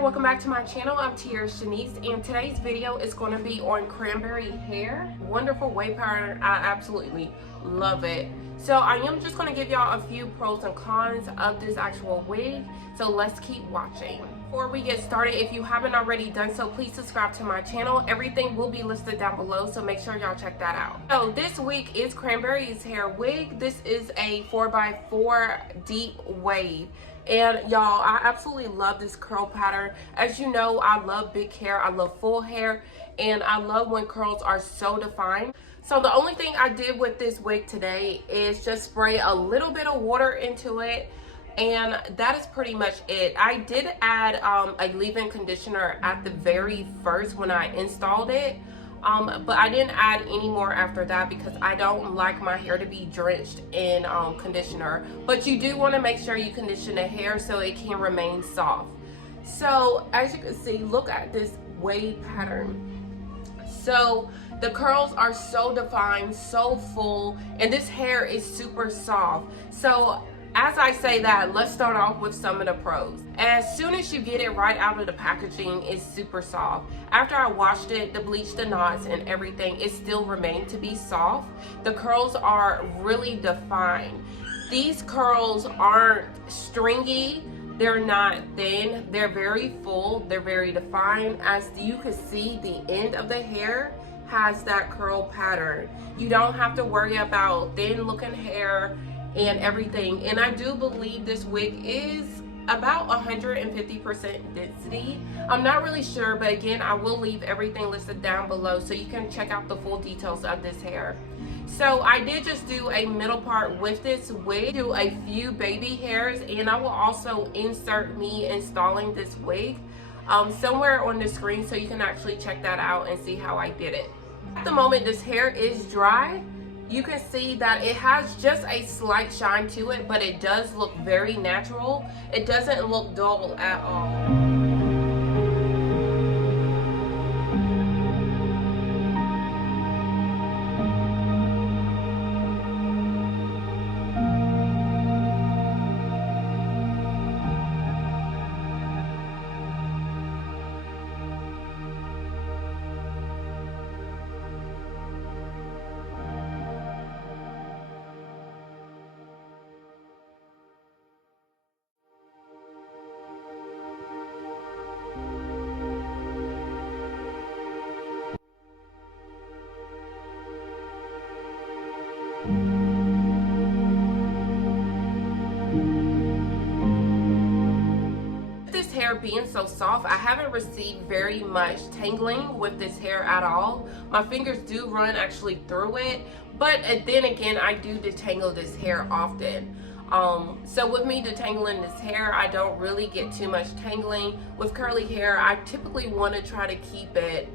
there, welcome back to my channel. I'm TearaShanice, and today's video is going to be on Cranberry Hair. Wonderful wave pattern. I absolutely love it. So I am just going to give y'all a few pros and cons of this actual wig, so let's keep watching. Before we get started, if you haven't already done so, please subscribe to my channel. Everything will be listed down below, so make sure y'all check that out. So this wig is Cranberry's hair wig. This is a 4x4 deep wave. And y'all, I absolutely love this curl pattern. As you know, I love big hair, I love full hair, and I love when curls are so defined. So the only thing I did with this wig today is just spray a little bit of water into it, and that is pretty much it. I did add a leave-in conditioner at the very first when I installed it, but I didn't add any more after that because I don't like my hair to be drenched in conditioner. But you do want to make sure you condition the hair so it can remain soft. So as you can see, look at this wave pattern. So the curls are so defined, so full, and this hair is super soft. So as I say that, let's start off with some of the pros. As soon as you get it right out of the packaging, it's super soft. After I washed it, the bleach, the knots, and everything, it still remained to be soft. The curls are really defined. These curls aren't stringy, they're not thin, they're very full, they're very defined. As you can see, the end of the hair has that curl pattern. You don't have to worry about thin looking hair and everything. And I do believe this wig is about 150% density. I'm not really sure, but again, I will leave everything listed down below so you can check out the full details of this hair. So I did just do a middle part with this wig, do a few baby hairs, and I will also insert me installing this wig somewhere on the screen so you can actually check that out and see how I did it. At the moment, this hair is dry. You can see that it has just a slight shine to it, but it does look very natural. It doesn't look dull at all. Being so soft, I haven't received very much tangling with this hair at all. My fingers do run actually through it, but then again, I do detangle this hair often. So with me detangling this hair, I don't really get too much tangling. With curly hair, I typically want to try to keep it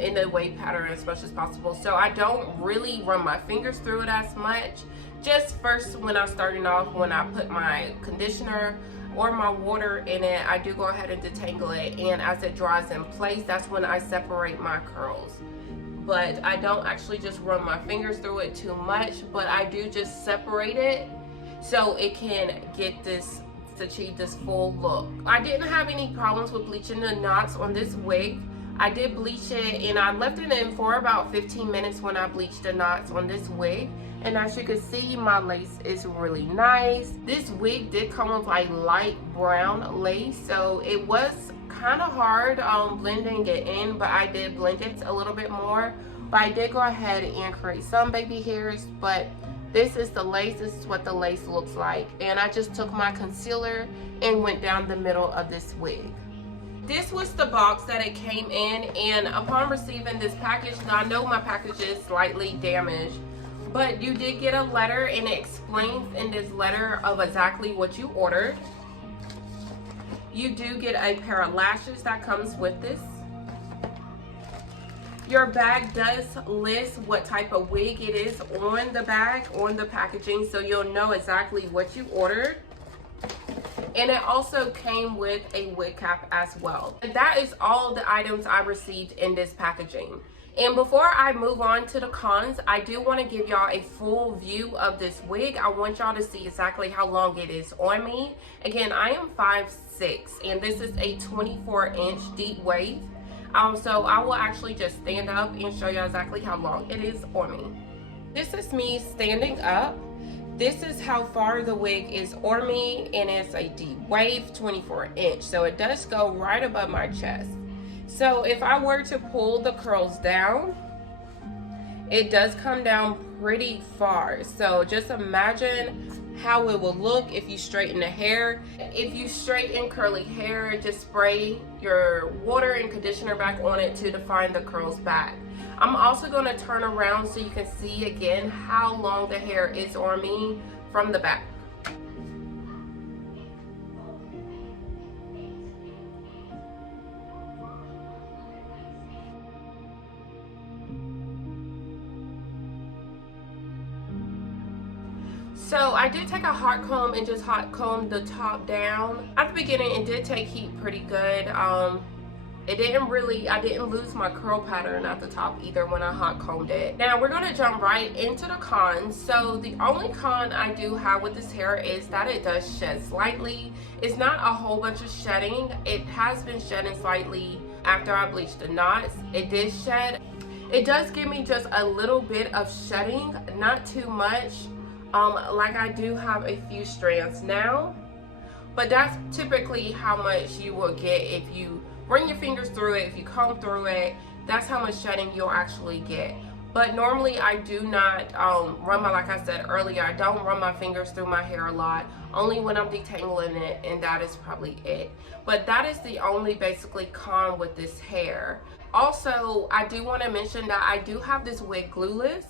in the wave pattern as much as possible. So I don't really run my fingers through it as much. Just first when I'm starting off, when I put my conditioner or my water in it, I do go ahead and detangle it, and as it dries in place, that's when I separate my curls. But I don't actually just run my fingers through it too much, but I do just separate it so it can get this, to achieve this full look. I didn't have any problems with bleaching the knots on this wig. I did bleach it, and I left it in for about 15 minutes when I bleached the knots on this wig. And as you can see, my lace is really nice. This wig did come with like light brown lace, so it was kind of hard blending it in, but I did blend it a little bit more. But I did go ahead and create some baby hairs, but this is the lace. This is what the lace looks like. And I just took my concealer and went down the middle of this wig. This was the box that it came in, and upon receiving this package, now I know my package is slightly damaged, but you did get a letter, and it explains in this letter of exactly what you ordered. You do get a pair of lashes that comes with this. Your bag does list what type of wig it is on the bag, on the packaging, so you'll know exactly what you ordered. And it also came with a wig cap as well. And that is all the items I received in this packaging. And before I move on to the cons, I do want to give y'all a full view of this wig. I want y'all to see exactly how long it is on me. Again, I am 5'6", and this is a 24-inch deep wave. So I will actually just stand up and show y'all exactly how long it is on me. This is me standing up. This is how far the wig is on me, and it's a deep wave, 24-inch. So it does go right above my chest. So if I were to pull the curls down, it does come down pretty far. So just imagine how it will look if you straighten the hair. If you straighten curly hair, just spray your water and conditioner back on it to define the curls back. I'm also going to turn around so you can see again how long the hair is on me from the back. So I did take a hot comb and just hot combed the top down. At the beginning, it did take heat pretty good. I didn't lose my curl pattern at the top either when I hot combed it. Now we're gonna jump right into the cons. So the only con I do have with this hair is that it does shed slightly. It's not a whole bunch of shedding. It has been shedding slightly after I bleached the knots. It did shed. It does give me just a little bit of shedding, not too much. Like I do have a few strands now, but that's typically how much you will get if you run your fingers through it. If you comb through it, that's how much shedding you'll actually get. But normally I do not like I said earlier, I don't run my fingers through my hair a lot, only when I'm detangling it, and that is probably it. But that is the only basically con with this hair. Also, I do want to mention that I do have this wig glueless.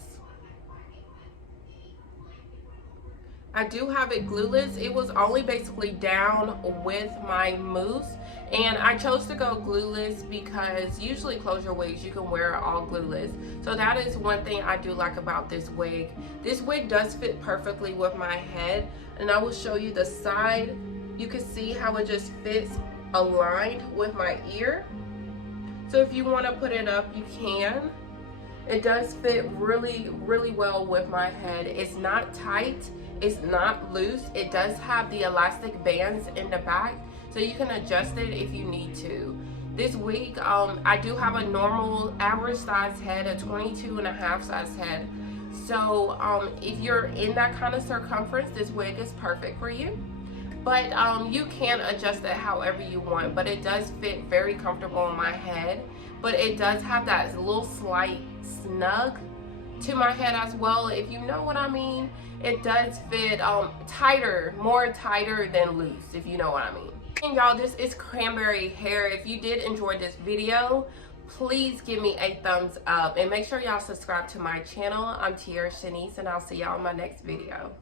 I do have it glueless. It was only basically down with my mousse, and I chose to go glueless because usually closure wigs you can wear all glueless. So that is one thing I do like about this wig. This wig does fit perfectly with my head, and I will show you the side. You can see how it just fits aligned with my ear. So if you want to put it up, you can. It does fit really, really well with my head. It's not tight. It's not loose. It does have the elastic bands in the back, so you can adjust it if you need to. This wig, I do have a normal average size head, a 22.5 size head. So if you're in that kind of circumference, this wig is perfect for you. But you can adjust it however you want, but it does fit very comfortable on my head. But it does have that little slight snug to my head as well, if you know what I mean. It does fit tighter, more tighter than loose, if you know what I mean. And y'all, this is Cranberry Hair. If you did enjoy this video, please give me a thumbs up and make sure y'all subscribe to my channel. I'm TearaShanice, and I'll see y'all in my next video.